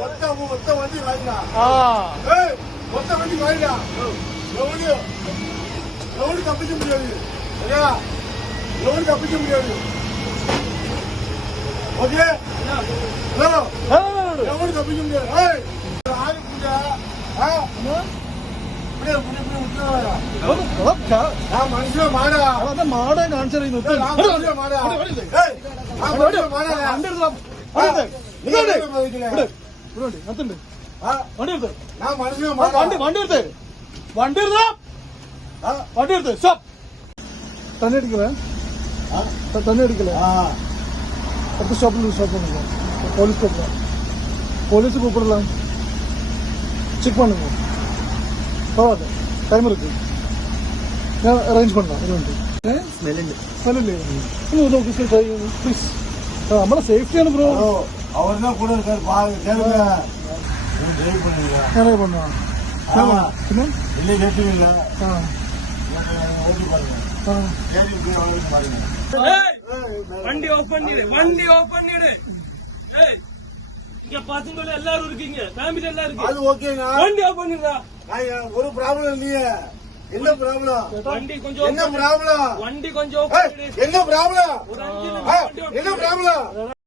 மொத்த வண்டி வாங்கிடா. மொத்த வண்டி வாங்கிடா. எவனும் தப்பிக்க முடியாது. எவனும் தப்பிக்க முடியாது. ஓகே, எவனும் தப்பிக்க முடியாது. ஆறு பூஜா மனுஷன் மாடா மாடா കാണിച്ചു വണ്ടി എടുത്ത് സ്റ്റോപ്പ്. തന്നെ അടിക്കല തന്നെ അടിക്കല അടുത്ത സ്റ്റോപ്പിൽ സ്റ്റോപ്പ് പോലീസ് സ്റ്റോപ്പ് போலீஸ் கூப்பிடலாம் செக் பண்ணுங்க பரவாயில்ல டைம் இருக்கு நான் அரேஞ்ச் பண்ணலாம் ഒരു മിനിറ്റ് സ്മെല്ലില്ലേ പ്ലീസ് നമ്മളെ സേഫ്റ്റിയാണ് ബ്രോ அவர்தான் கூட இருக்காரு பாருங்க நிறைய பண்ணுவான் പിന്നെ இல்லை கேட்டுவீங்க வண்டி ஆஃப் பண்ணிடு வண்டி ஆஃப் பண்ணிடு இங்க பசங்க எல்லாரும் இருக்கீங்க ஃபேமிலி எல்லாம் இருக்கு அது ஓகேங்க வண்டி ஆஃப் பண்ணிடுடா ஒரு ப்ராப்ளம் இல்லையே என்ன ப்ராப்ளம் வண்டி கொஞ்சம் என்ன ப்ராப்ளம் வண்டி கொஞ்சம் என்ன ப்ராப்ளம் என்ன ப்ராப்ளம்